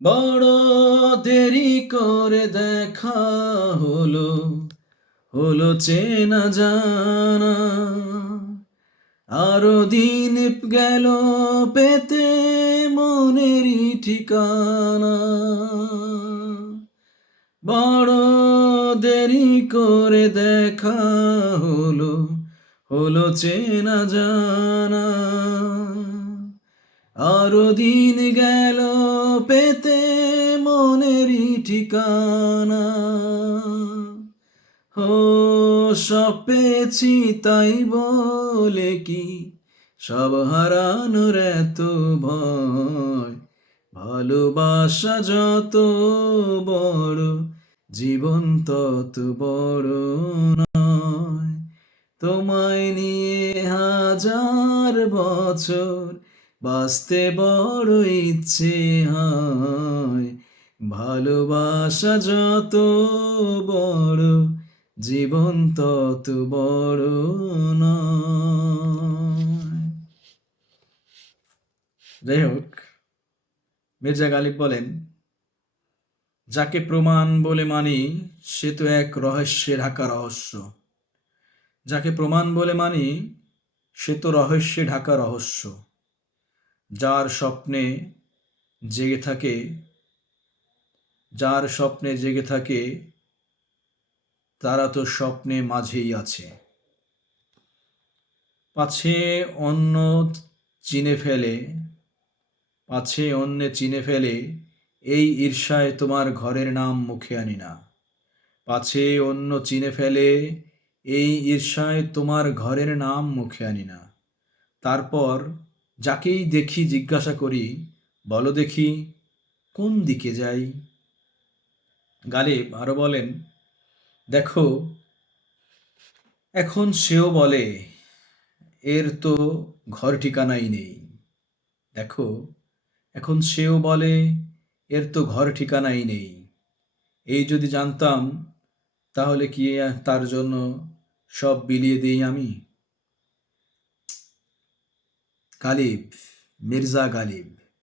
বড় দেরি করে দেখা হলো, হলো চেনা জানা। আরো দিন গেল পেতে মনেরই ঠিকানা। বড় দেরি করে দেখা হলো, হলো চেনা জানা। আরো দিন গেল পেতে মনেরই ঠিকানা। ও সব পেয়েছি তাই বলে কি সব হারানোর এত ভয়? ভালোবাসা যত বড়, জীবন তত বড় নয়। তোমায় নিয়ে হাজার বছর বাঁচতে বড় ইচ্ছে হয়। ভালোবাসা যত বড়, জীবন তত বড় নয়। যাই হোক, মির্জা গালিব বলেন, যাকে প্রমাণ বলে মানি সে তো এক রহস্যে ঢাকা রহস্য। যাকে প্রমাণ বলে মানি সে তো রহস্যে ঢাকা রহস্য। যার স্বপ্নে জেগে থাকে, যার স্বপ্নে জেগে থাকে তারা তো স্বপ্নে মাঝেই আছে। পাছে অন্য চিনে ফেলে, পাছে অন্যে চিনে ফেলে, এই ঈর্ষায় তোমার ঘরের নাম মুখে আনি না। পাছে অন্য চিনে ফেলে, এই ঈর্ষায় তোমার ঘরের নাম মুখে আনি না। তারপর যাকেই দেখি জিজ্ঞাসা করি, বলো দেখি কোন দিকে যাই? গালিব আরো বলেন, দেখো এখন সেও বলে এর তো ঘর ঠিকানাই নেই। দেখো এখন সেও বলে এর তো ঘর ঠিকানাই নেই। এই যদি জানতাম তাহলে কি তার জন্য সব বিলিয়ে দিই আমি? গালিব, মির্জা গালিব।